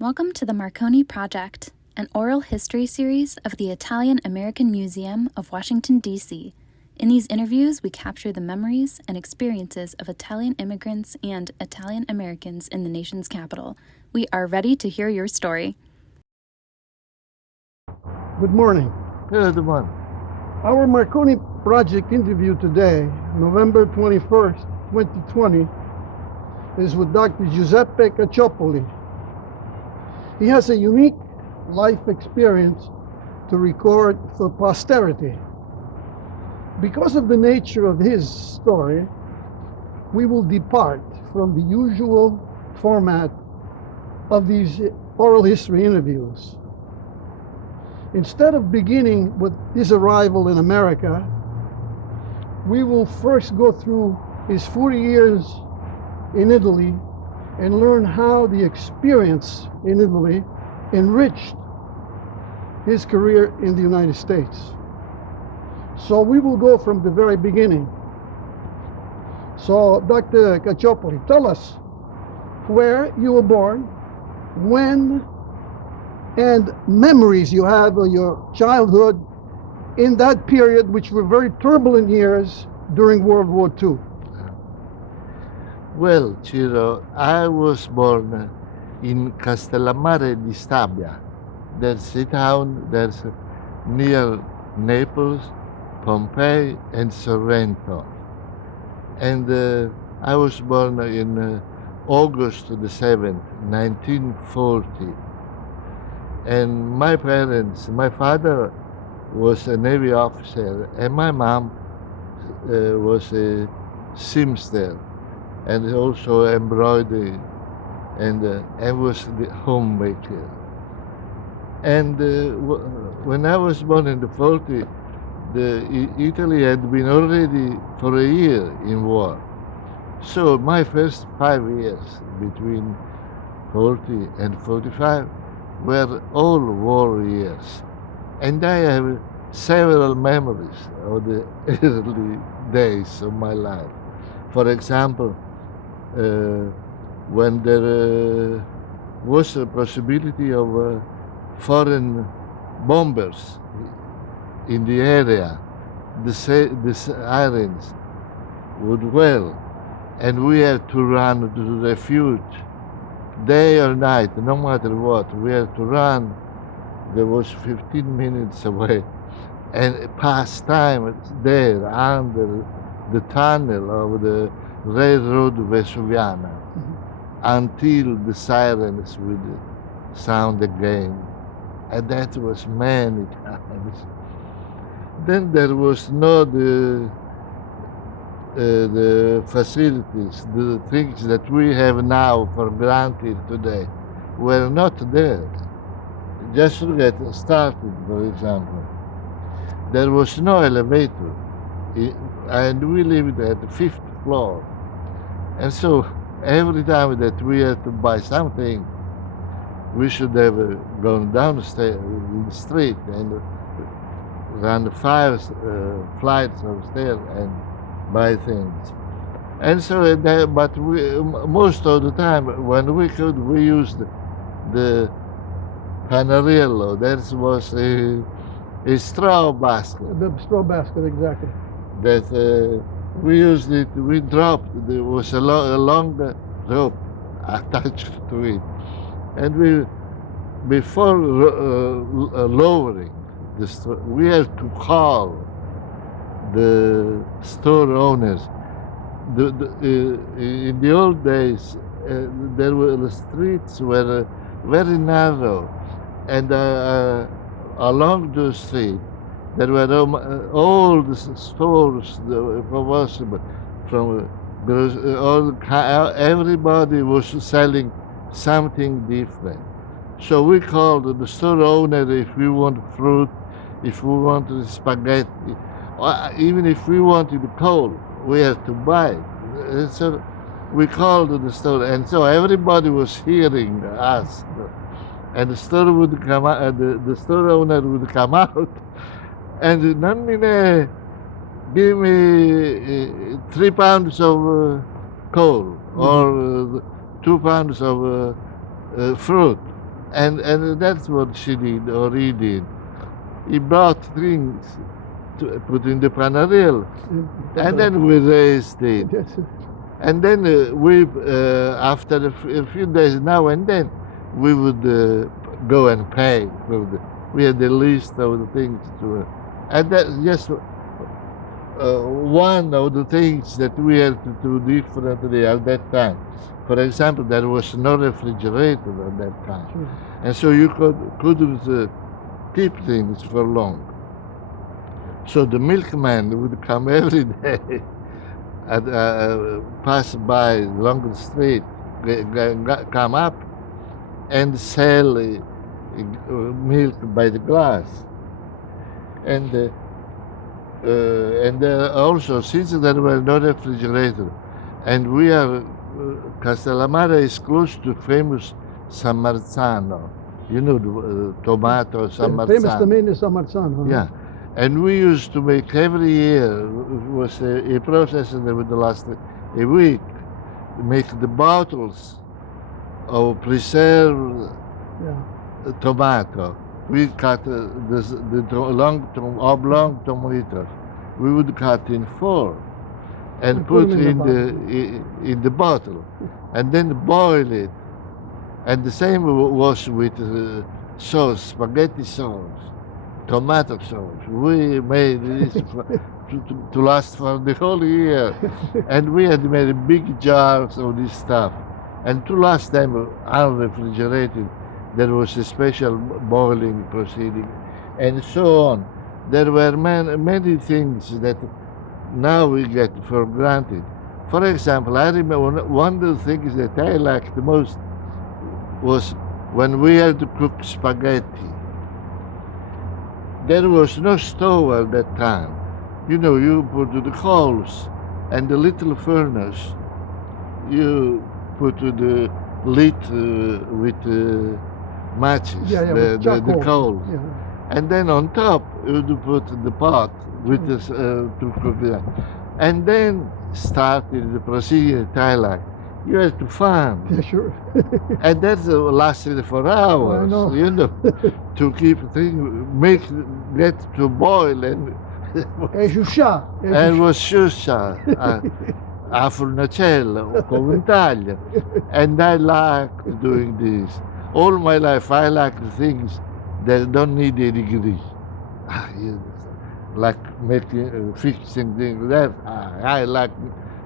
Welcome to the Marconi Project, an oral history series of the Italian American Museum of Washington, D.C. In these interviews, we capture the memories and experiences of Italian immigrants and Italian Americans in the nation's capital. We are ready to hear your story. Good morning. Good morning. Our Marconi Project interview today, November 21st, 2020, is with Dr. Giuseppe Cacciopoli. He has a unique life experience to record for posterity. Because of the nature of his story, we will depart from the usual format of these oral history interviews. Instead of beginning with his arrival in America, we will first go through his 40 years in Italy and learn how the experience in Italy enriched his career in the United States. So we will go from the very beginning. So Dr. Cacciopoli, tell us where you were born, when, and memories you have of your childhood in that period, which were very turbulent years during World War II. Well, Ciro, I was born in Castellammare di Stabia. That's a town that's near Naples, Pompeii, and Sorrento. And I was born in August the 7th, 1940. And my parents, my father was a Navy officer, and my mom was a seamster, and also embroidery, and was the homemaker. And when I was born in the 40s, Italy had been already for a year in war. So my first 5 years between 40 and 45 were all war years. And I have several memories of the early days of my life. For example, when there was a possibility of foreign bombers in the area, the sirens would wail, and we had to run to the refuge, day or night, no matter what. We had to run. There was 15 minutes away, and pass time there under the tunnel of the railroad Vesuviana until the sirens would sound again. And that was many times. Then there was no the facilities, the things that we have now for granted today were not there. Just to get started, for example, there was no elevator, and we lived at the 5th floor. And so every time that we had to buy something, we should have gone downstairs in the street and run 5 flights of stairs and buy things. And so, but most of the time, when we could, we used the Panariello. That was a straw basket. The straw basket, exactly. That we used it, we dropped, there was a long rope attached to it. And we, before lowering, we had to call the store owners. In the old days, the streets were very narrow, and along the street there were all the stores possible. From everybody was selling something different. So we called the store owner if we want fruit, if we wanted spaghetti, or even if we wanted coal, we had to buy it. So we called the store, and so everybody was hearing us. And the store would come out, the store owner would come out, and Nannine, give me 3 pounds of coal, or 2 pounds of fruit. And that's what she did, or he did. He brought things to put in the panaril, and then we raised it. Yes. And then after a few days now and then, we would go and pay. We had a list of the things to, and that's just one of the things that we had to do differently at that time. For example, there was no refrigerator at that time, Sure. and so you couldn't keep things for long. So the milkman would come every day and pass by along the street, come up and sell milk by the glass. And also, since there were no refrigerator, and we are, Castellammare is close to famous San Marzano. You know, the tomato San Famous Marzano. domain is San Marzano. Huh? Yeah. And we used to make every year, it was a process that would last a week, make the bottles of preserved Yeah. tomato. We cut oblong tomatoes. We would cut in four and And put put 'em in the bottle, and then boil it. And the same was with sauce, spaghetti sauce, tomato sauce. We made this to last for the whole year. And we had made big jars of this stuff. And to last them unrefrigerated, there was a special boiling proceeding, and so on. There were many things that now we get for granted. For example, I remember one of the things that I liked the most was when we had to cook spaghetti. There was no stove at that time. You know, you put the coals and the little furnace, you put the lid with matches, Yeah, with the charcoal. coals. Yeah. And then on top, you would put the pot with the, to cook that. And then started the procedure in Thailand. You had to fan. Yeah, sure. And that lasted for hours, know. you know, to keep things, get to boil and Shusha. and was shusha a fornacello con un taglio. And I liked doing this. All my life I liked things that don't need a degree. Like making, fixing things that I like.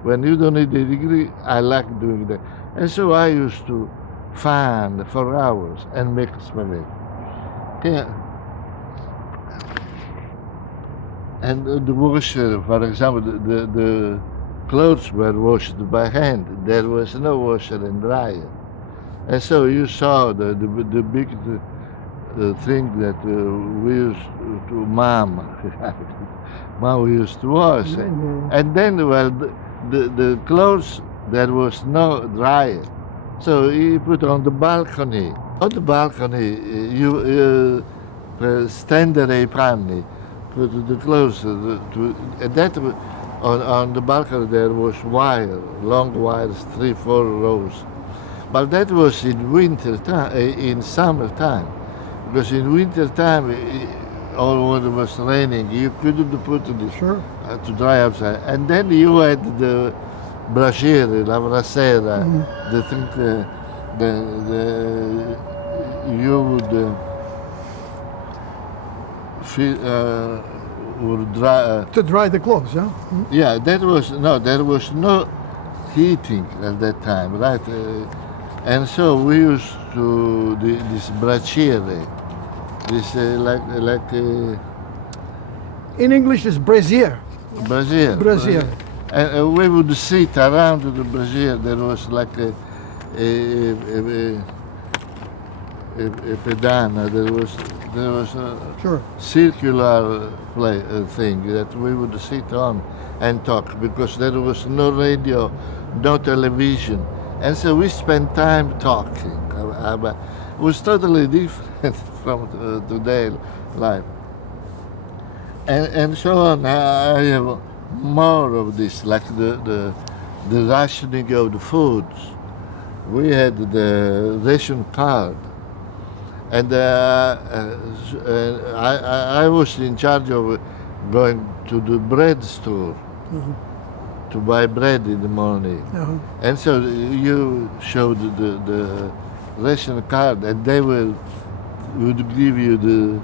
When you don't need a degree, I like doing that. And so I used to fan for hours and make spaghetti. Yeah. And the washer, for example, the clothes were washed by hand. There was no washer and dryer. And so you saw the big thing that we used to, Mom used to wash. Mhm. And then, well, the clothes, there was no dryer. So you put on the balcony. On the balcony, you stendere I panni, put the clothes and that on the balcony there was wire, long wires, 3-4 rows. But that was in winter time, in summer time, because in winter time, or when it was raining, you couldn't put the Sure. to dry outside. And then you had the braciere, la brasera, the thing, you would would dry. To dry the clothes, yeah? Yeah, there was no heating at that time, right? And so we used to this braciere, this like In English, it's brazier. brazier. Brazier. And we would sit around the brazier. There was like a pedana. There was a Sure. circular thing that we would sit on and talk, because there was no radio, no television, and so we spent time talking. It was totally different from today's life. And so on. I have more of this, like the rationing of the foods. We had the ration card, And I was in charge of going to the bread store to buy bread in the morning. And so you showed the ration card, and they would give you the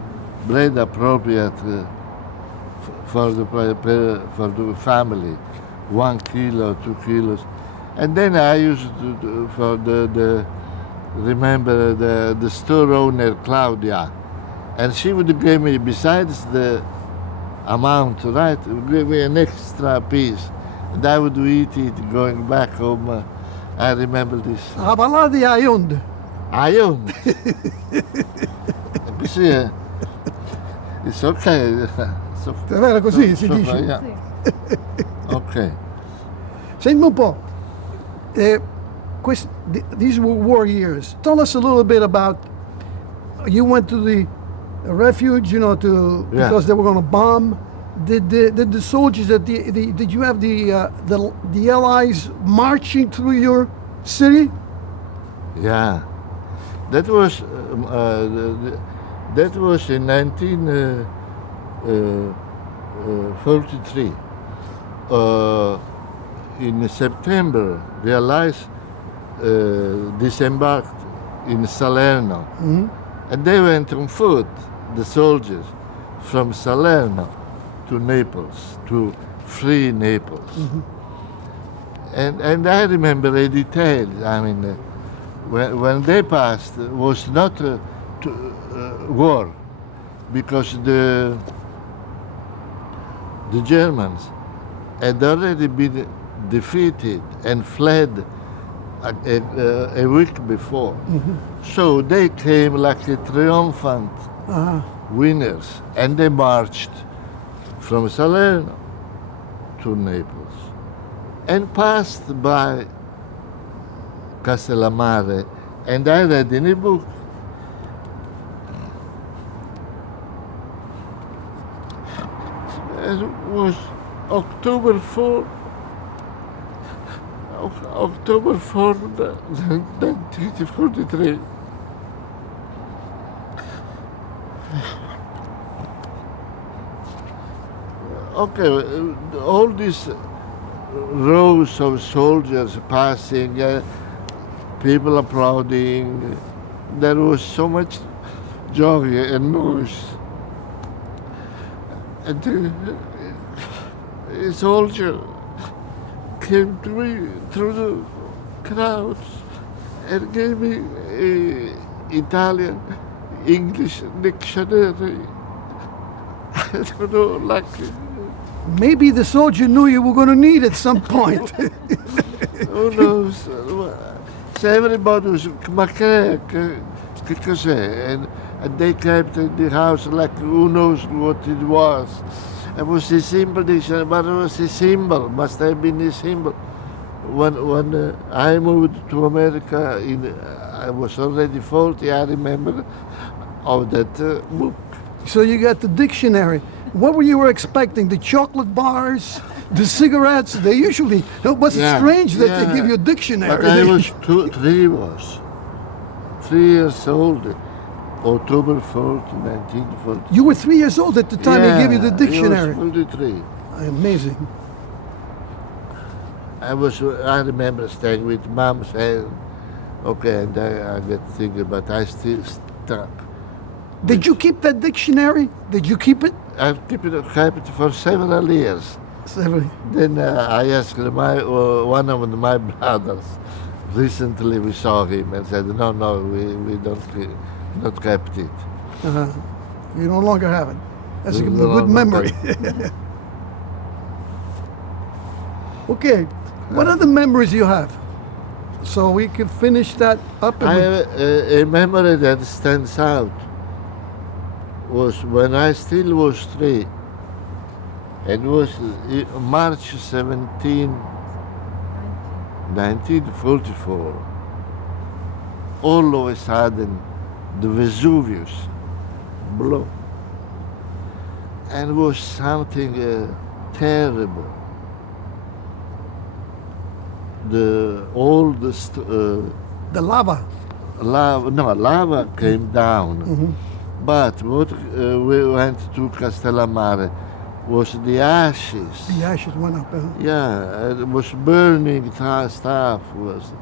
bread appropriate for the family, 1 kilo, 2 kilos. And then I used to for the remember the store owner Claudia, and she would give me, besides the amount, right, give me an extra piece, and I would eat it going back home. I remember this. Habala di ayund. Ayun. Sì, it's okay. È vero così si dice. Yeah. Ok. Senti un po', these were war years. Tell us a little bit about, you went to the refuge, because they were going to bomb. Did the soldiers, did you have the Allies marching through your city? Yeah, that was in 1943. In September, the Allies disembarked in Salerno, and they went on foot, the soldiers, from Salerno to Naples, to free Naples. And I remember a detail. I mean, when they passed, it was not war, because the Germans had already been defeated and fled a week before. So they came like a triumphant winners, and they marched from Salerno to Naples and passed by Castellammare. And I read in a book, it was October 4, 1943. Okay, all these rows of soldiers passing, people applauding, there was so much joy and noise. And a soldier came to me through the crowds and gave me an Italian English dictionary. I don't know, like... Maybe the soldier knew you were going to need at some point. Who knows? So everybody was, ma che cos'è? And they kept in the house like who knows what it was. It was a simple dictionary, but it was a symbol, must have been a symbol. When I moved to America, I was already 40, I remember of that book. So you got the dictionary. What were you expecting? The chocolate bars, the cigarettes? They usually, was it strange that they give you a dictionary? But I was 3 years old, October 4th, 1940. You were 3 years old at the time they gave you the dictionary. I was 43. Amazing. I remember staying with Mom saying, okay, and I got thinking, but I still stuck. Did you keep that dictionary? Did you keep it? I kept it for several years. Then I asked one of my brothers, recently we saw him, and said, no, we not kept it. You no longer have it. That's a good memory. Okay, what other memories you have? So we can finish that up. I have a memory that stands out. Was when I still was 3. It was March 17, 1944. All of a sudden, the Vesuvius blew. And it was something terrible. The lava. lava came down. But what we went to Castellammare was the ashes. The ashes went up. Yeah, it was burning stuff, was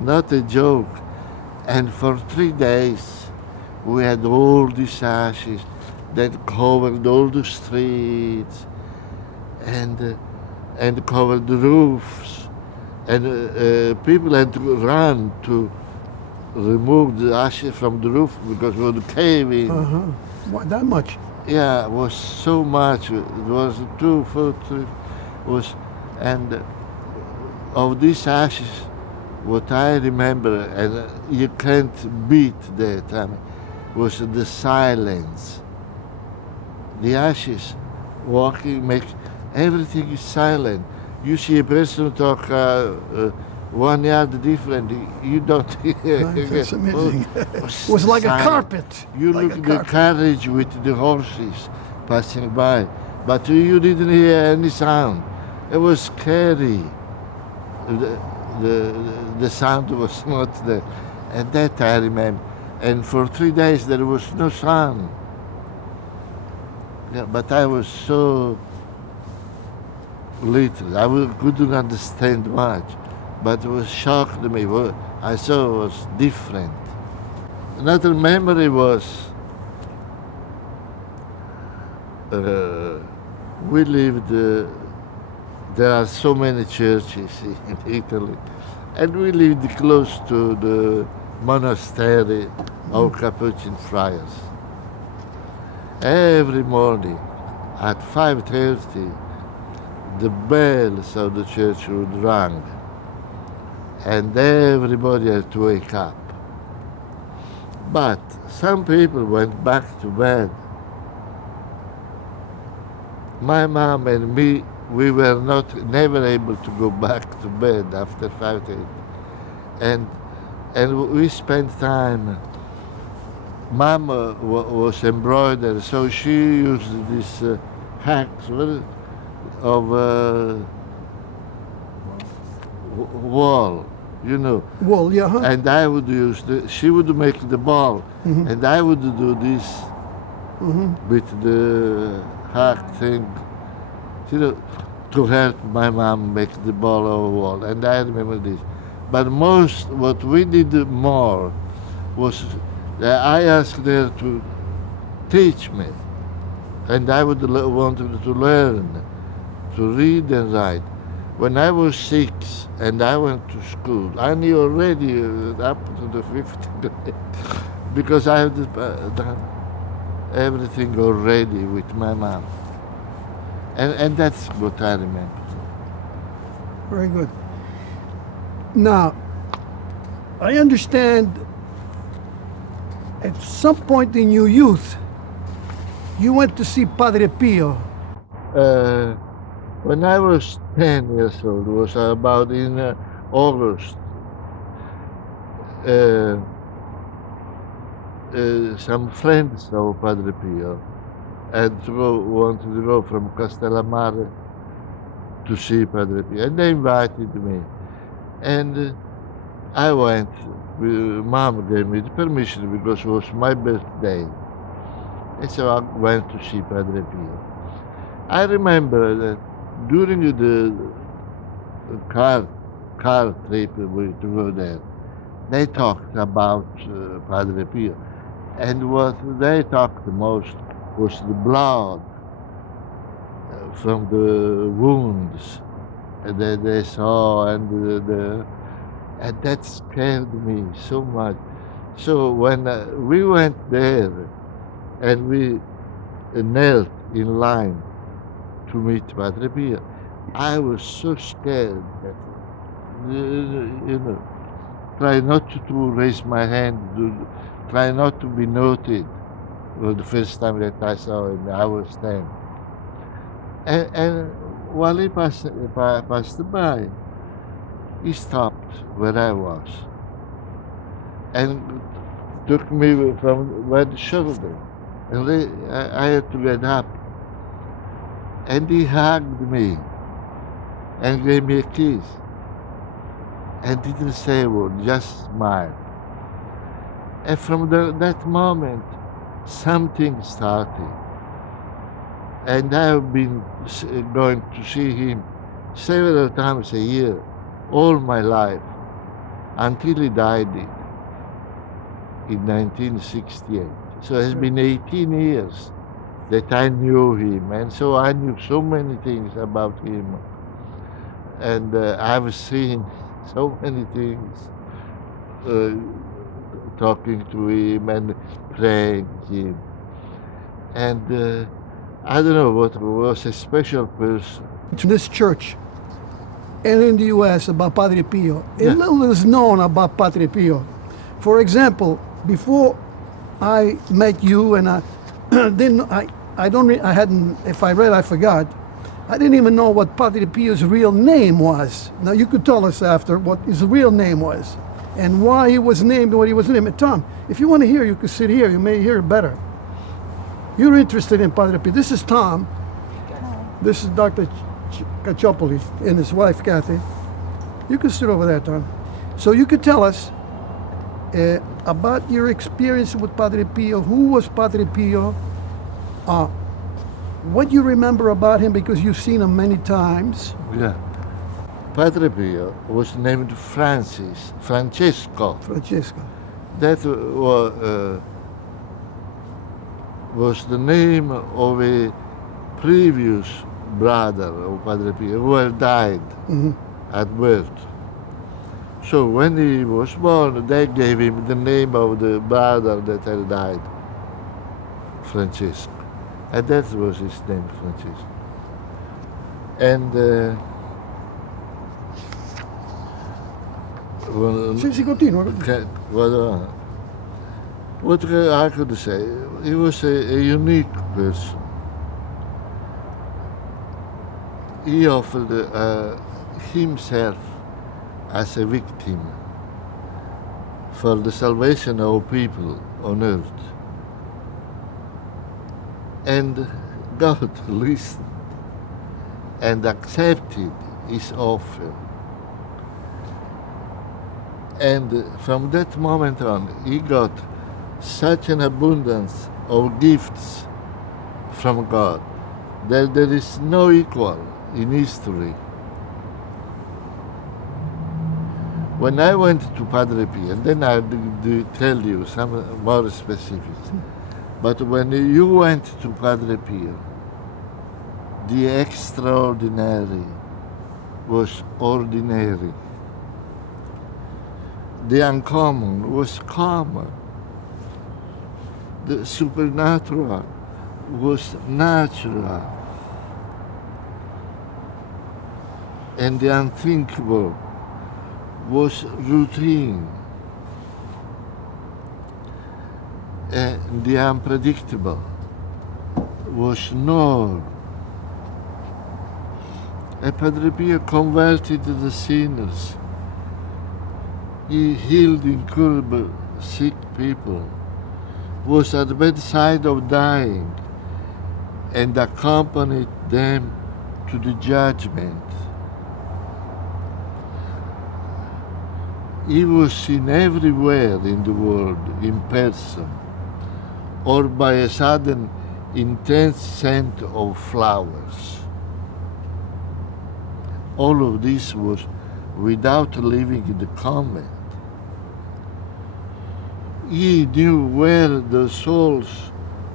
not a joke. And for 3 days, we had all these ashes that covered all the streets and covered the roofs. And people had to run to remove the ashes from the roof because it would cave in. Why that much? Yeah, it was so much. It was 2 foot, was, and of these ashes, what I remember, and you can't beat that, was the silence. The ashes, walking, make everything is silent. You see a person talk 1 yard different, you don't hear. That's amazing. It was like silent. a carpet. You like look a at the carpet. carriage with the horses passing by, but you didn't hear any sound. It was scary. The sound was not there. And that I remember. And for 3 days there was no sun. Yeah, but I was so little. Couldn't understand much. But it was shocked me. What I saw was different. Another memory was we lived, there are so many churches in Italy, and we lived close to the monastery of Capuchin friars. Every morning at 5:30, the bells of the church would ring, and everybody had to wake up. But some people went back to bed. My mom and me, we were never able to go back to bed after 5:30, and we spent time. Mom was embroidered, so she used this hacks of wall, you know. Wool, yeah, huh? And I would use she would make the ball, and I would do this with the hack thing, you know, to help my mom make the ball of wall. And I remember this. But what we did more was I asked her to teach me, and I would wanted to learn to read and write. When I was 6 and I went to school, I knew already up to the 5th grade because I had done everything already with my mom. And that's what I remember. Very good. Now, I understand at some point in your youth, you went to see Padre Pio. When I was 10 years old, it was about in August, some friends of Padre Pio wanted to go from Castellammare to see Padre Pio, and they invited me. And I went. Mom gave me the permission because it was my birthday. And so I went to see Padre Pio. I remember that during the car trip to go there, they talked about Padre Pio. And what they talked the most was the blood from the wounds that they saw, and that scared me so much. So when we went there and we knelt in line to meet Padre Pio, I was so scared that, try not to raise my hand, try not to be noted. Well, the first time that I saw him, I was 10. And while he passed by, he stopped where I was and took me from by the shoulder, and I had to get up. And he hugged me and gave me a kiss and didn't say a word, just smiled. And from that moment, something started. And I've been going to see him several times a year, all my life, until he died in 1968. So it's been 18 years that I knew him, and so I knew so many things about him. And I've seen so many things, talking to him and praying him. And I don't know what was a special person. To this church and in the U.S. about Padre Pio. Yeah. A little is known about Padre Pio. For example, before I met you, and I hadn't, if I read, I forgot. I didn't even know what Padre Pio's real name was. Now you could tell us after what his real name was and why he was named what he was named. Tom, if you want to hear, you could sit here. You may hear it better. You're interested in Padre Pio. This is Tom. This is Dr. Cacciopoli and his wife, Kathy. You can sit over there, Tom. So you could tell us about your experience with Padre Pio. Who was Padre Pio? What you remember about him, because you've seen him many times. Yeah. Padre Pio was named Francesco. That was the name of a previous brother of Padre Pio who had died at birth. So when he was born, they gave him the name of the brother that had died, Francesco. And that was his name, Francesco. And Si continua. what I could say, he was a unique person. He offered himself as a victim for the salvation of people on earth. And God listened and accepted his offer. And from that moment on, he got such an abundance of gifts from God that there is no equal in history. When I went to Padre Pio, and then I'll tell you some more specifics, but when you went to Padre Pio, the extraordinary was ordinary. The uncommon was common. The supernatural was natural. And the unthinkable was routine. And the unpredictable was norm. And Padre Pio converted the sinners. He healed incurable sick people, was at the bedside of dying, and accompanied them to the judgment. He was seen everywhere in the world, in person, or by a sudden intense scent of flowers. All of this was without leaving the convent. He knew where the souls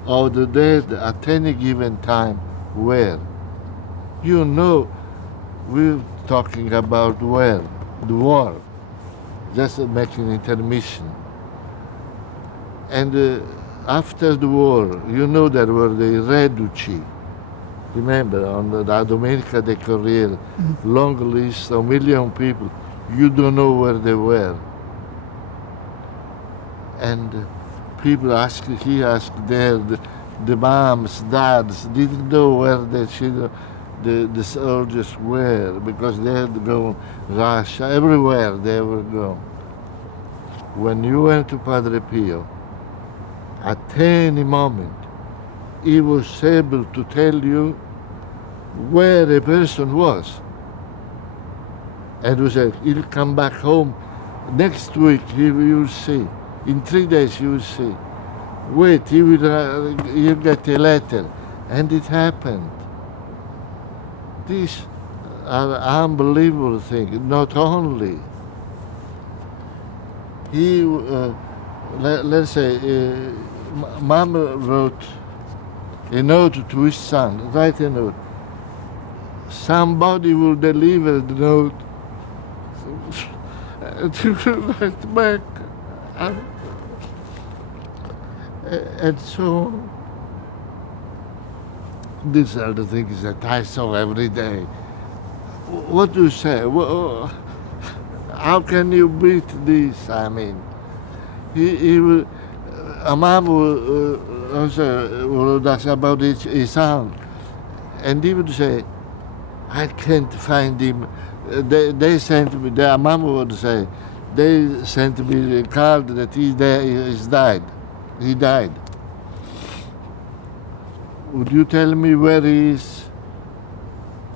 of the dead at any given time were. You know, we're talking about where? The war. Just making intermission. And after the war, you know, there were the reduci. Remember, on the Domenica de Corriere, long list of 1 million people. You don't know where they were. And people asked, he asked there, the moms, dads, didn't know where the children, the soldiers were, because they had gone Russia, everywhere they were gone. When you went to Padre Pio, at any moment, he was able to tell you where a person was. And he said, he'll come back home next week, he will see. In 3 days you will see. Wait, you get a letter. And it happened. These are unbelievable things. Not only he, let's say, Mom wrote a note to his son, write a note. Somebody will deliver the note. And he will write back. And so, these are the things that I saw every day. What do you say? How can you beat this? I mean, he will, a mom will ask about his son, and he would say, I can't find him. They sent me, their mom would say, they sent me a card that he's died. He died. Would you tell me where he is?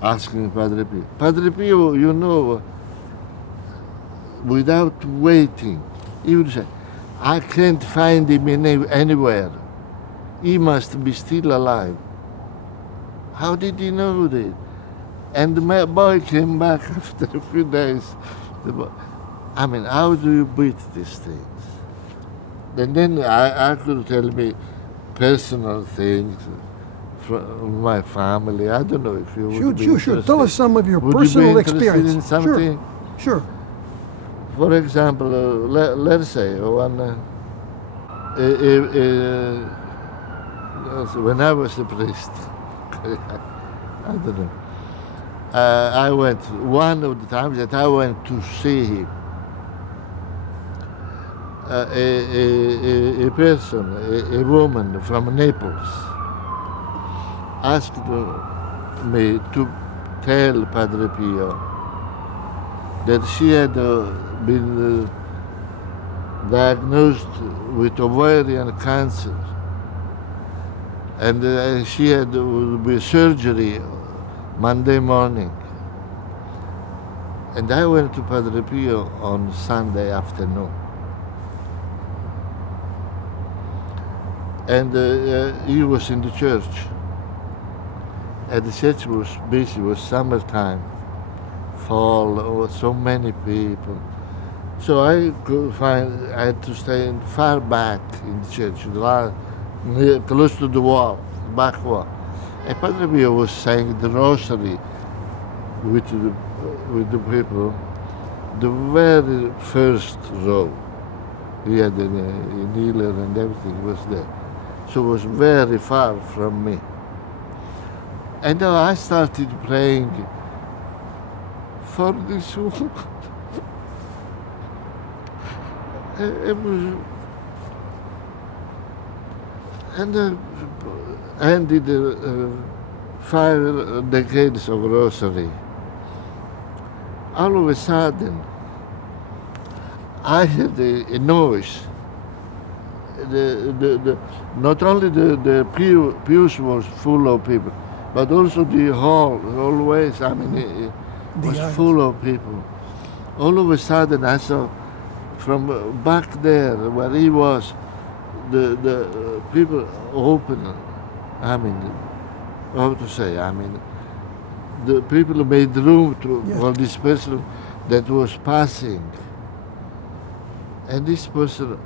Asking Padre Pio. Padre Pio, you know, without waiting, he would say, I can't find him anywhere. He must be still alive. How did he know that? And my boy came back after a few days. I mean, how do you beat these things? And then I could tell me personal things from my family. I don't know if you would be Sure. Tell us some of your personal experience. In something? Sure. For example, let's say when I was a priest, I don't know. I went, one of the times that I went to see him, a person, a woman from Naples, asked me to tell Padre Pio that she had been diagnosed with ovarian cancer, and she had would be surgery Monday morning. And I went to Padre Pio on Sunday afternoon. And he was in the church. And the church was busy, it was summertime, fall, so many people. So I had to stay far back in the church, close to the wall, back wall. And Padre Pio was saying the rosary with the people, the very first row. He had a kneeler and everything was there. So it was very far from me. And then I started praying for this woman. It was, and ended 5 decades of rosary. All of a sudden, I had a noise. Not only the pews was full of people, but also the hall, always, I mean, it was full of people. All of a sudden, I saw from back there where he was, the people open, I mean, how to say, I mean, the people made room for this person that was passing. And this person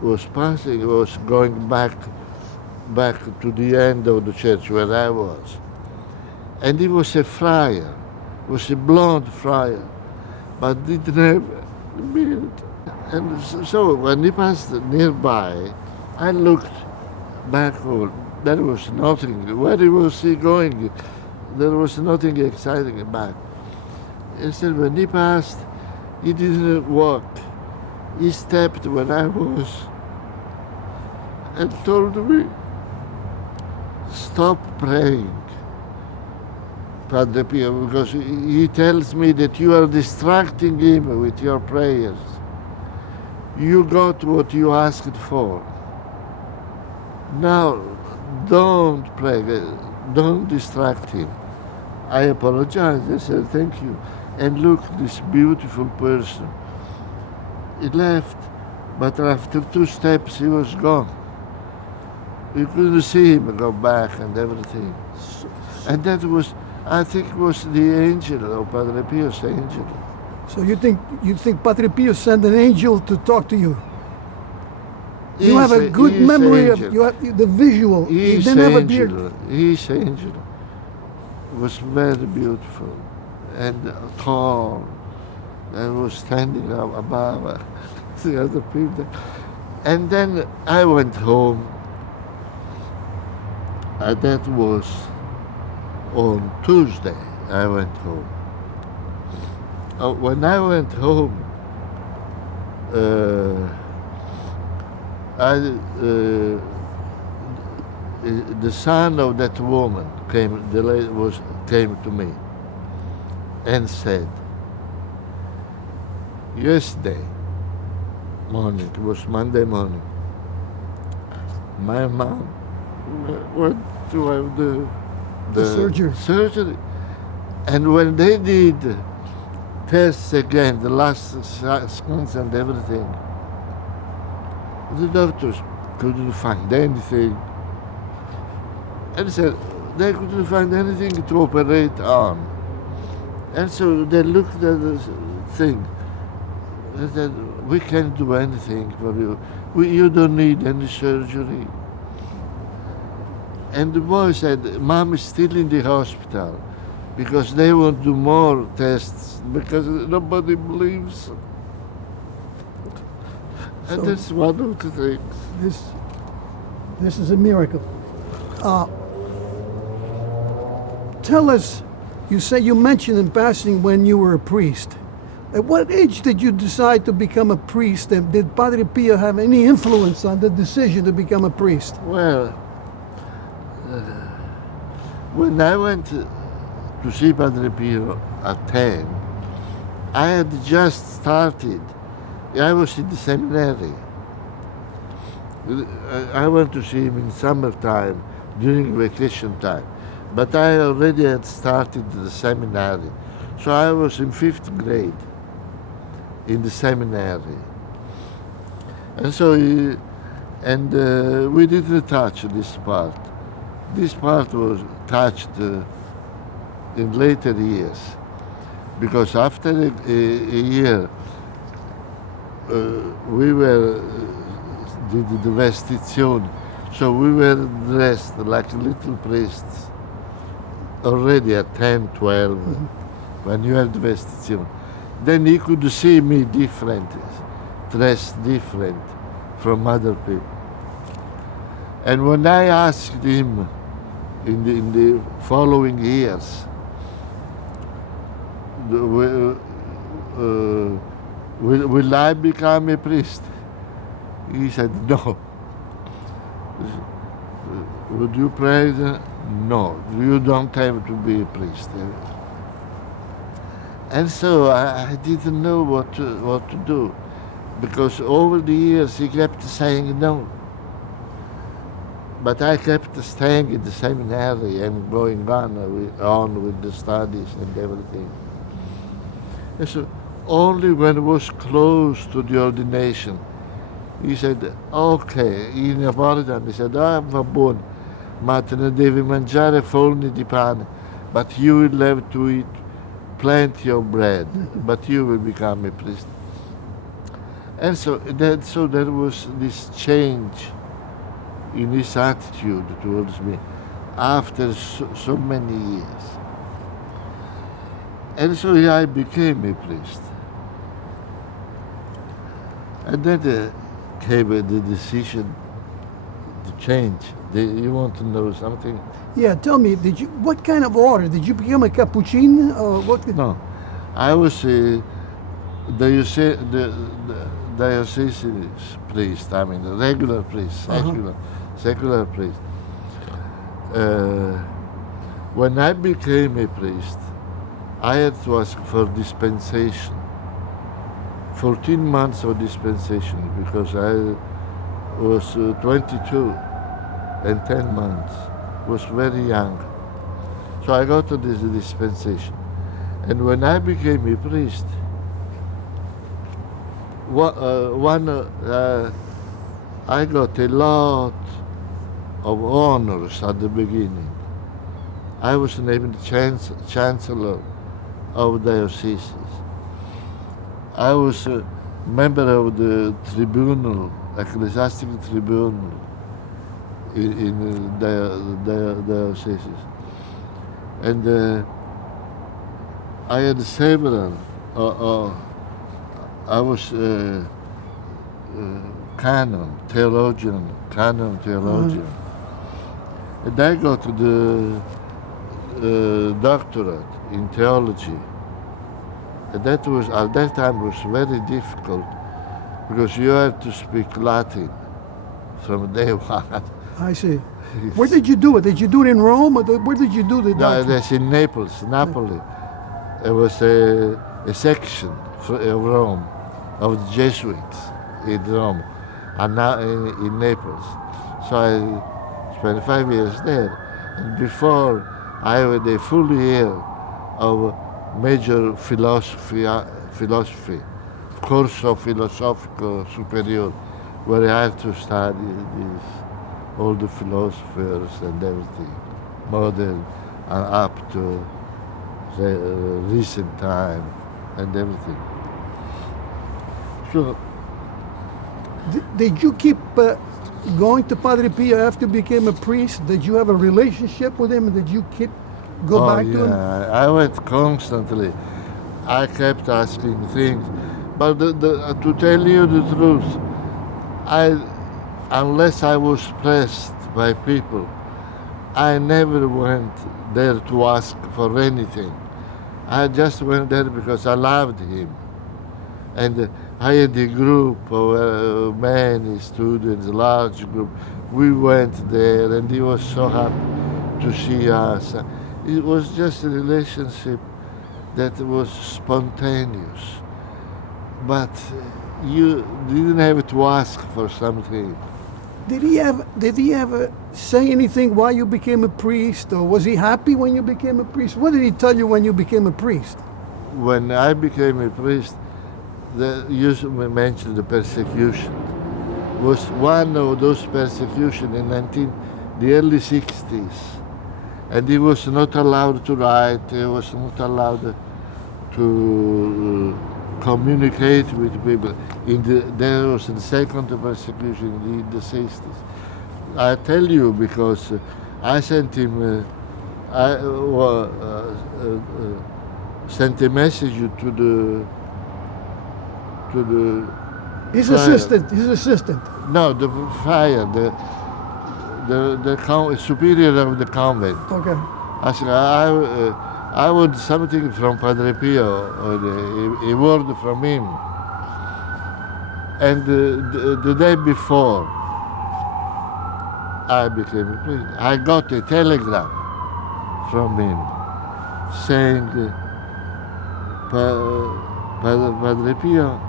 was passing, was going back to the end of the church where I was. And he was a friar, was a blonde friar, but didn't have a beard. And so when he passed nearby, I looked backward. There was nothing. Where was he going? There was nothing exciting back. Instead, when he passed, he didn't walk. He stepped where I was and told me, stop praying, Padre Pio, because he tells me that you are distracting him with your prayers. You got what you asked for. Now, don't pray, don't distract him. I apologize, I said thank you. And look, this beautiful person, he left, But after 2 steps, he was gone. You couldn't see him go back and everything. And that was, I think, was the angel, or Padre Pio's angel. So you think Padre Pio sent an angel to talk to you? You have a good memory of the visual. He His didn't have a beard. angel, his angel was very beautiful and tall and was standing up above the other people. And then I went home. That was on Tuesday. I went home. When I went home, the son of that woman came to me and said, yesterday morning, it was Monday morning, my mom went to have The surgery. And when they did tests again, the last scans and everything, the doctors couldn't find anything. And said they couldn't find anything to operate on. And so they looked at the thing. They said, we can't do anything for you. You don't need any surgery. And the boy said, Mom is still in the hospital because they want to do more tests because nobody believes. And So that's one of the things. This is a miracle. Tell us, you mentioned in passing when you were a priest. At what age did you decide to become a priest, and did Padre Pio have any influence on the decision to become a priest? Well, when I went to see Padre Pio at 10, I had just started. I was in the seminary. I went to see him in summertime, during vacation time. But I already had started the seminary. So I was in 5th grade in the seminary. And so, we didn't touch this part. This part was touched in later years. Because after a year, we were, did the vestizione. So we were dressed like little priests already at 10, 12, when you had the vestizione. Then he could see me different, dressed different from other people. And when I asked him in the following years, will I become a priest? He said, no. Would you pray? No, you don't have to be a priest. And so I didn't know what to do, because over the years he kept saying no. But I kept staying in the seminary and going on with the studies and everything. And so only when it was close to the ordination, he said, ok, in Napolitan, he said, va buono, ma te ne devi mangiare forni di pane, but you will have to eat plenty of bread, but you will become a priest. And so there was this change in his attitude towards me after so many years. And so I became a priest. And then came the decision to change. You want to know something? Yeah, tell me, what kind of order? Did you become a Capuchin or what? No, I was a diocesan priest, I mean a regular priest, secular priest. When I became a priest, I had to ask for dispensation. 14 months of dispensation, because I was 22 and 10 months, was very young. So I got to this dispensation. And when I became a priest, I got a lot of honors at the beginning. I was named Chancellor of Diocese. I was a member of the tribunal, ecclesiastical tribunal in the diocese. And I had several. I was canon theologian. And I got the doctorate in theology. And that was, at that time, was very difficult because you had to speak Latin from day one. I see. Where did you do it? Did you do it in Rome, or where did you do the No, doctorate? that's in Napoli. It was a section of Rome, of the Jesuits in Rome, and now in Naples. So I spent 5 years there. And before, I had a full year of major philosophy, course of philosophical superior, where I had to study all the philosophers and everything, modern and up to the recent time and everything. So, Did you keep going to Padre Pio after you became a priest? Did you have a relationship with him? Did you go back to him? I went constantly. I kept asking things. But to tell you the truth, unless I was pressed by people, I never went there to ask for anything. I just went there because I loved him. And I had a group of many students, a large group. We went there and he was so happy to see us. It was just a relationship that was spontaneous. But you didn't have to ask for something. Did he ever say anything why you became a priest, or was he happy when you became a priest? What did he tell you when you became a priest? When I became a priest, you mentioned the persecution. Was one of those persecutions in the early 60s. And he was not allowed to write, he was not allowed to communicate with people. There was the second persecution in the 60s. I tell you because I sent him, sent a message to the His fire. assistant. No, the fire, the superior of the convent. Okay. I said, I want something from Padre Pio, or a word from him. And the day before I became a priest, I got a telegram from him saying, Padre Pio,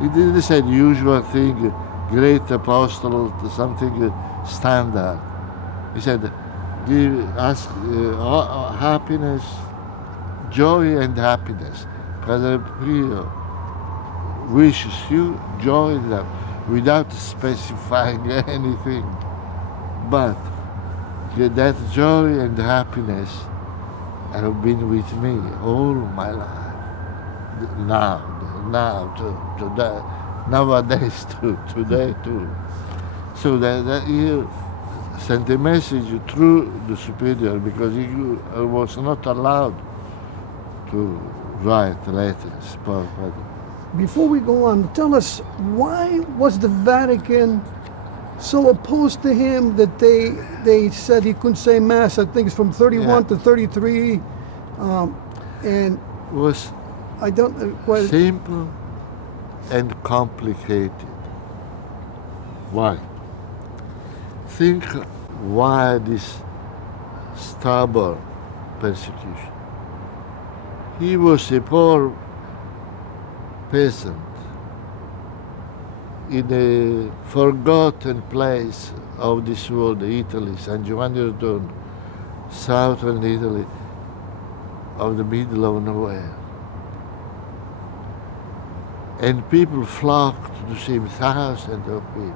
he didn't say the usual thing, great apostle, something standard. He said, ask happiness, joy and happiness. Padre Pio wishes you joy and love, without specifying anything. But that joy and happiness have been with me all my life. Nowadays too, today too. So that he sent a message through the superior because he was not allowed to write letters. Before we go on, tell us, why was the Vatican so opposed to him that they said he couldn't say Mass, I think it's from 31 to 33, and was I don't quite... simple and complicated. Why? Think why this stubborn persecution. He was a poor peasant in a forgotten place of this world, Italy, San Giovanni Rotondo, southern Italy, of the middle of nowhere. And people flocked to see him, thousands of people.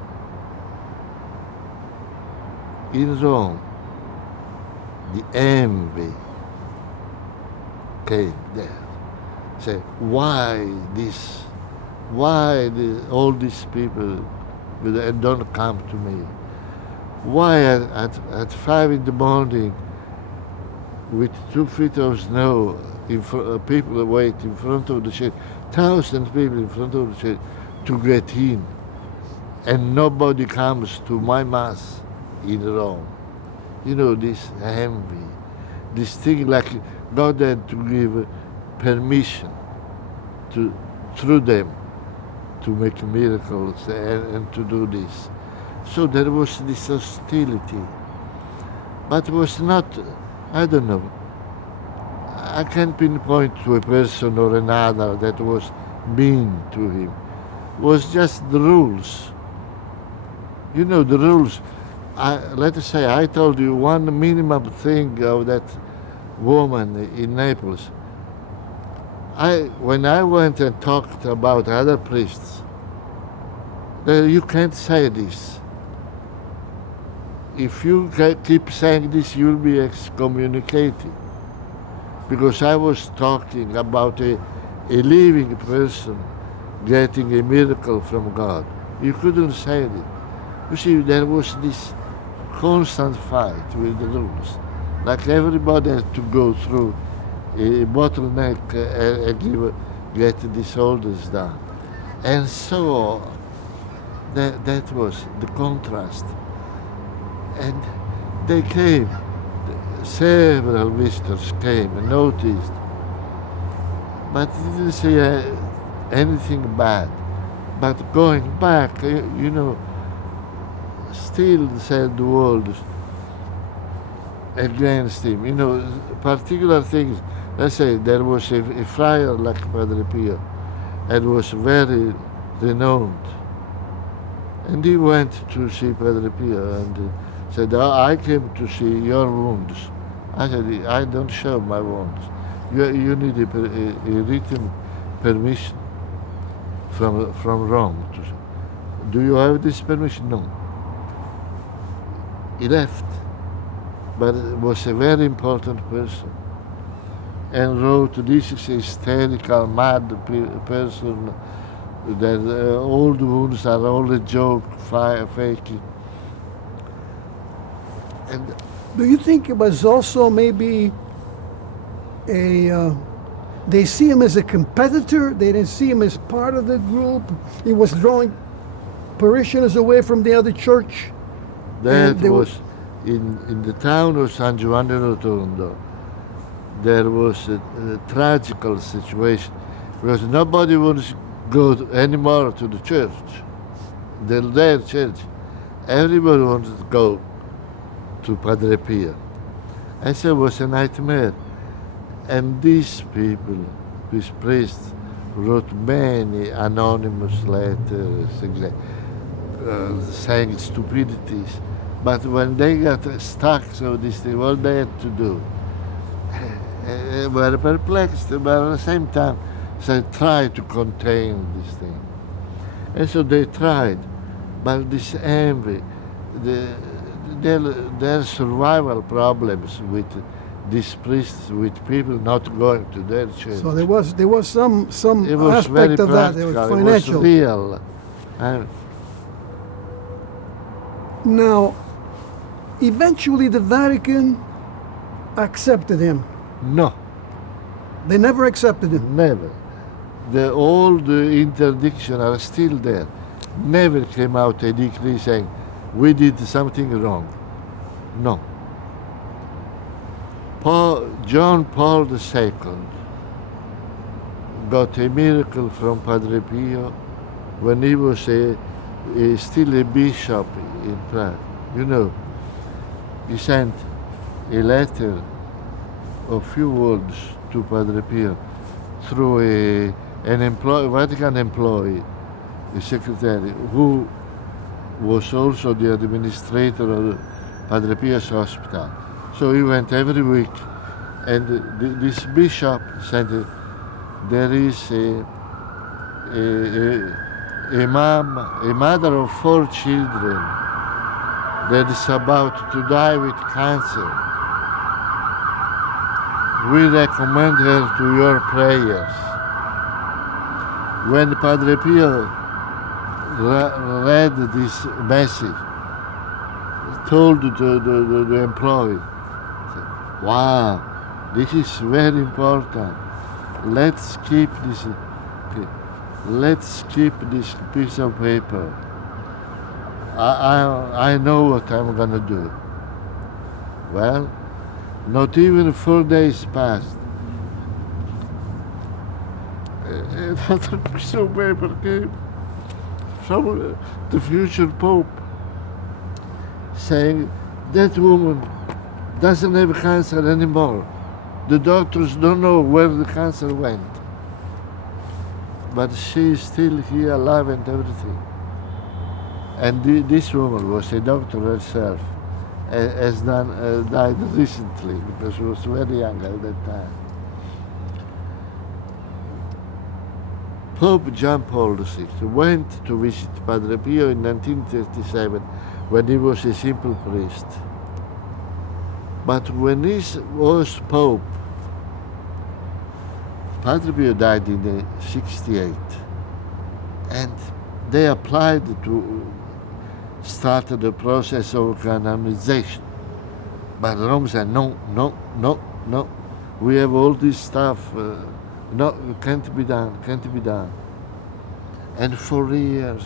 In Rome, the envy came there. Say, why this? Why all these people don't come to me? Why at 5 in the morning, with 2 feet of snow, people wait in front of the church, thousands of people in front of the church to get in, and nobody comes to my mass in Rome. You know, this envy, this thing like God had to give permission through them to make miracles and to do this. So there was this hostility, but it was not, I don't know, I can't pinpoint to a person or another that was mean to him. It was just the rules. You know, the rules. Let us say I told you one minimum thing of that woman in Naples. When I went and talked about other priests, you can't say this. If you keep saying this, you'll be excommunicated. Because I was talking about a living person getting a miracle from God. You couldn't say it. You see, there was this constant fight with the rules. Like everybody had to go through a bottleneck and get these orders done. And so that was the contrast. And they came, several visitors came and noticed, but didn't say anything bad. But going back, you know, still said the words against him. You know, particular things. Let's say there was a friar like Padre Pio, and was very renowned. And he went to see Padre Pio and said, I came to see your wounds. I said, I don't show my wounds. You need a written permission from Rome. Do you have this permission? No. He left, but was a very important person, and wrote, this is a hysterical, mad person, that all the wounds are all a joke, faking. And do you think it was also maybe they see him as a competitor? They didn't see him as part of the group? He was drawing parishioners away from the other church? That was in the town of San Giovanni Rotondo. There was a tragical situation because nobody wants to go anymore to the church, their church. Everybody wanted to go to Padre Pio. And so it was a nightmare. And these people, these priests, wrote many anonymous letters, saying stupidities. But when they got stuck, so this thing, what they had to do, were perplexed, but at the same time, they tried to contain this thing. And so they tried, but this envy, their survival problems with these priests, with people not going to their church. So there was some It was aspect very of that. It was practical, financial. it was real. Now, eventually the Vatican accepted him. No, They never accepted him. never. The old interdiction are still there. Never came out a decree saying, we did something wrong. No. John Paul II got a miracle from Padre Pio when he was still a bishop in Prague. You know, he sent a letter of few words to Padre Pio through an Vatican employee, a secretary, who was also the administrator of Padre Pio's hospital. So he went every week, and this bishop said, there is a mom, a mother of 4 children that is about to die with cancer. We recommend her to your prayers. When Padre Pio read this message, told the employee, wow, this is very important. Let's keep this. Let's keep this piece of paper. I know what I'm gonna do. Well, not even 4 days passed. Another piece of paper came from the future Pope saying that woman doesn't have cancer anymore. The doctors don't know where the cancer went. But she is still here, alive and everything. And this woman was a doctor herself, has died recently because she was very young at that time. Pope John Paul VI went to visit Padre Pio in 1937 when he was a simple priest. But when he was Pope, Padre Pio died in '68, and they applied to start the process of canonization. But Rome said, no, no, no, no. We have all this stuff. No, it can't be done, can't be done. And for years,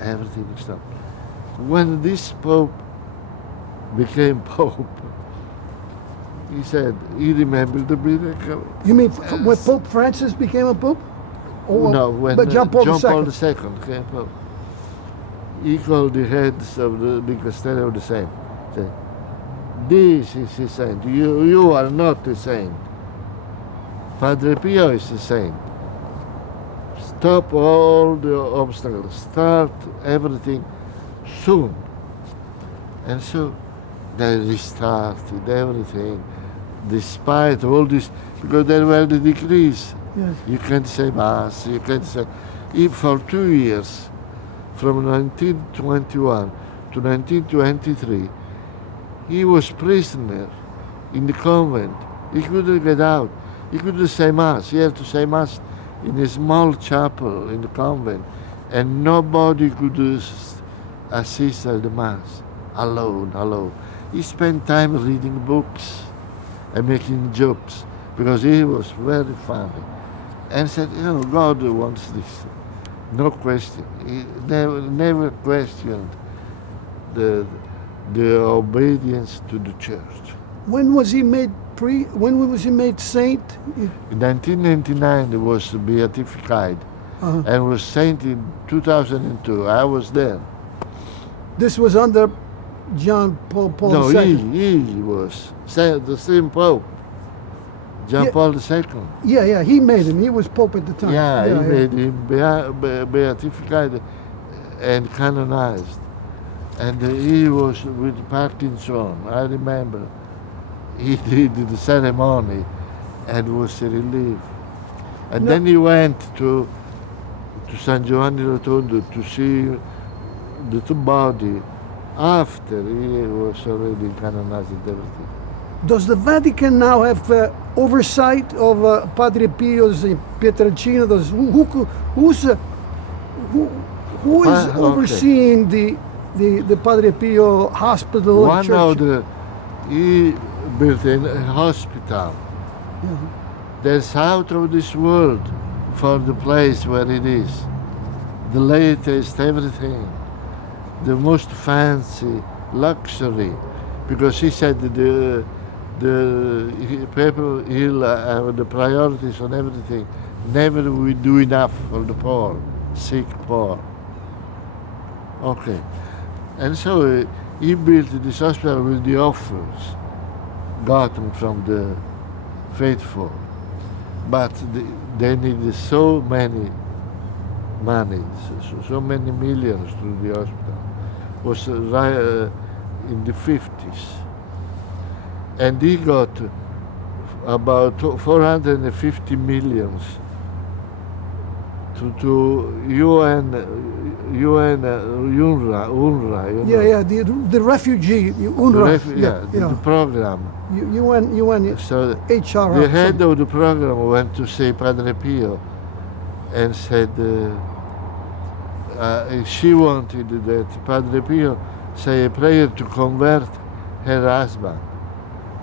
everything stopped. When this Pope became Pope, he said he remembered the miracle. You mean when Pope Francis became a pope? Or, no, when but John Paul II. Became Pope. He called the heads of the dicastery the same. Said, this is a saint. You are not a saint. Padre Pio is a saint. Stop all the obstacles. Start everything soon. And so they restarted everything, despite all this, because there were the decrees. Yes. You can't say Mass, you can't say... If for 2 years, from 1921 to 1923, he was prisoner in the convent. He couldn't get out. He couldn't say Mass. He had to say Mass in a small chapel in the convent, and nobody could assist at the Mass. Alone. He spent time reading books and making jokes because he was very funny. And said, God wants this. No question. He never questioned the obedience to the church. When was he made when was he made saint? In 1999 he was beatified and was saint in 2002. I was there. This was under John Paul No, II. he was the same Pope, John Paul II. Yeah, he made him. He was Pope at the time. He made him beatified and canonized. And he was with Parkinson, I remember. He did the ceremony and was relieved. And then he went to San Giovanni Rotondo to see the body after he was already canonized and everything. Does the Vatican now have oversight of Padre Pio's Pietrelcina? Who is overseeing the Padre Pio hospital and church? He built a hospital. That's out of this world for the place where it is. The latest everything, the most fancy luxury, because he said the people he'll have the priorities on everything. Never we do enough for the poor, sick poor. Okay, and so he built this hospital with the offers gotten from the faithful, but they needed so many money, so many millions to the hospital. It was in the 50s. And he got about 450 millions to UN, UNRWA, you know. Yeah, the refugee, UNRWA. The program. UN, So HR. the head of the program went to see Padre Pio and said she wanted that Padre Pio say a prayer to convert her husband,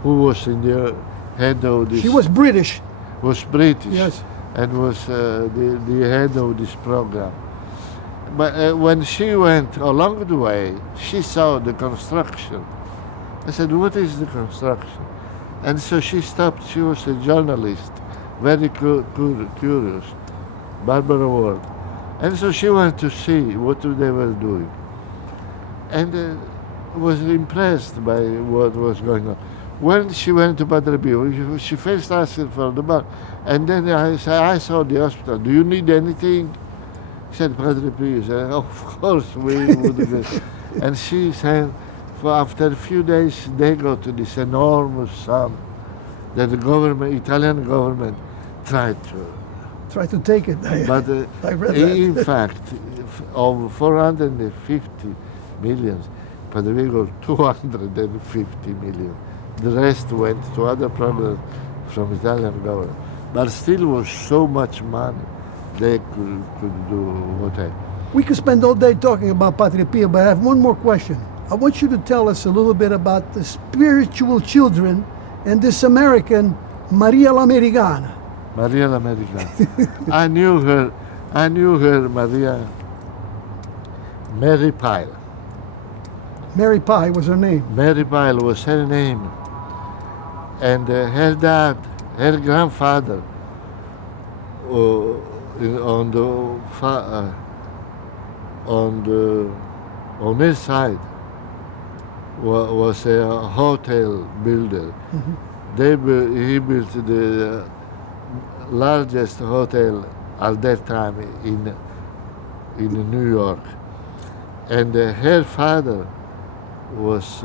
who was in the head of this. She was British. Was British. Yes. And was the head of this program. But when she went along the way, she saw the construction. I said, what is the construction? And so she stopped. She was a journalist, very curious, Barbara Ward. And so she went to see what they were doing. And was impressed by what was going on. When she went to Padre Pio, she first asked for the bar. And then I saw the hospital. Do you need anything? He said, Padre Pio. Said, of course we would go. And she said, after a few days, they got this enormous sum that the government, Italian government, tried to take it. But I read that. In fact, of 450 million, Padre Pio got 250 million. The rest went to other programs from Italian government. But still was so much money they could do whatever. We could spend all day talking about Padre Pio, but I have one more question. I want you to tell us a little bit about the spiritual children and this American, Maria l'Americana. Maria l'Americana. I knew her, Maria, Mary Pyle. Mary Pye was her name. Mary Pyle was her name. And her dad, her grandfather, on his side was a hotel builder. Mm-hmm. He built the largest hotel at that time in New York. And her father was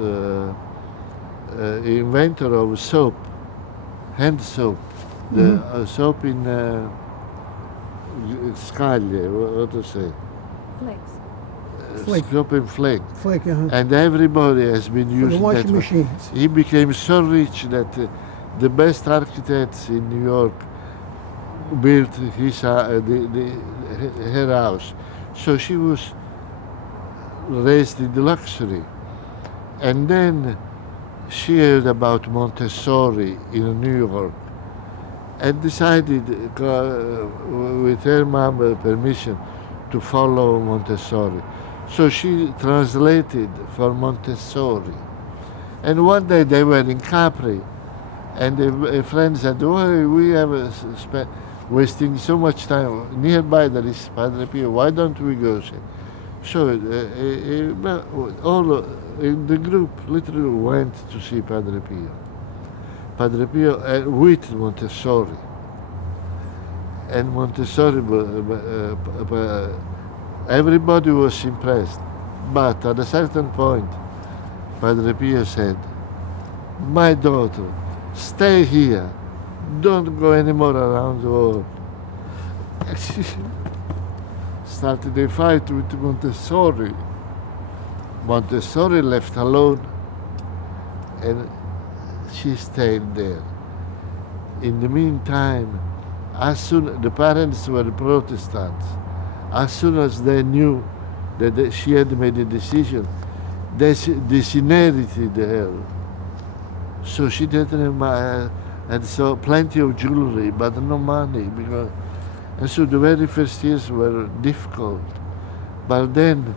inventor of soap, hand soap, the soap in scaglie, what to say? Flake. Soap in flake. Flake, And everybody has been using the washing that. machines. He became so rich that the best architects in New York built her house. So she was raised in the luxury. And then she heard about Montessori in New York and decided, with her mom's permission, to follow Montessori. So she translated for Montessori. And one day they were in Capri, and a friend said, oh, we have wasting so much time. Nearby there is Padre Pio, why don't we go? So all in the group literally went to see Padre Pio. Padre Pio with Montessori. And Montessori, everybody was impressed. But at a certain point, Padre Pio said, my daughter, stay here. Don't go anymore around the world. And she started a fight with Montessori. Montessori left alone, and she stayed there. In the meantime, as soon the parents were Protestants, as soon as they knew that she had made a decision, they disinherited her. So she didn't and so plenty of jewelry, but no money. And so the very first years were difficult. But then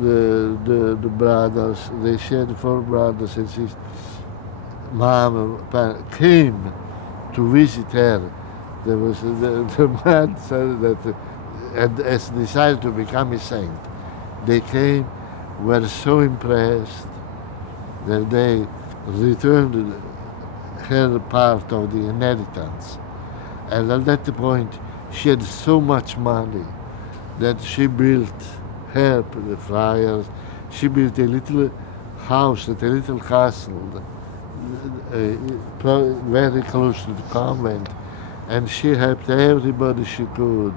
the brothers, she had 4 brothers and sisters, Mom came to visit her. There was the man said that has decided to become a saint. They came, were so impressed that they returned her part of the inheritance. And at that point, she had so much money that she built her, the friars, she built a little house, a little castle, very close to the convent, and she helped everybody she could.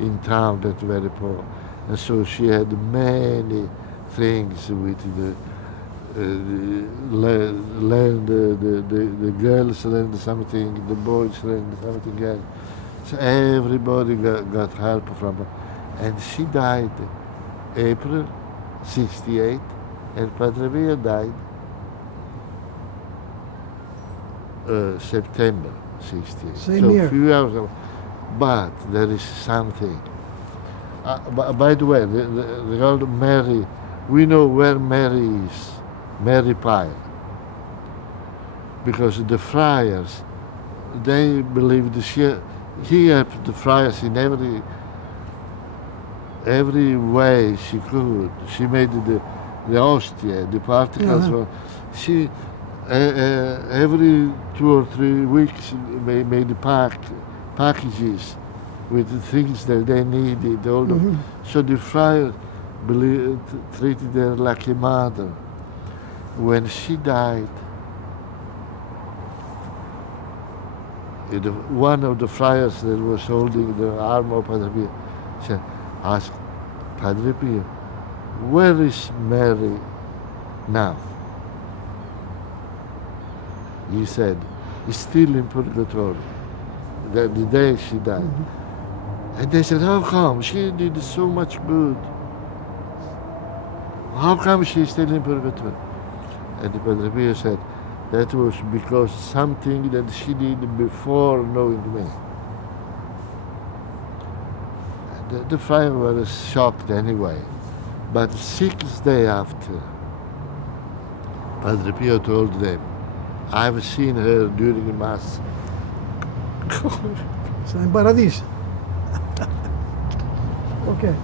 in town that were very poor. And so she had many things with the girls learned something, the boys learned something else. So everybody got help from her. And she died April 68, and Padre Pio died September 68. Same so year. A few hours ago. But there is something. By the way, the old Mary, we know where Mary is, Mary Pyle. Because the friars, they believed he helped the friars in every way she could. She made the hostia, the particles. Yeah. She every 2 or 3 weeks made packages with the things that they needed. So the friars treated her like a mother. When she died, one of the friars that was holding the arm of Padre Pio asked Padre Pio, where is Mary now? He said, he's still in purgatory, the day she died. And they said, how come? She did so much good. How come she's still in purgatory? And Padre Pio said, that was because something that she did before knowing me. The friar was shocked anyway. But 6 days after, Padre Pio told them, I've seen her during the Mass. Sta in paradiso. Ok.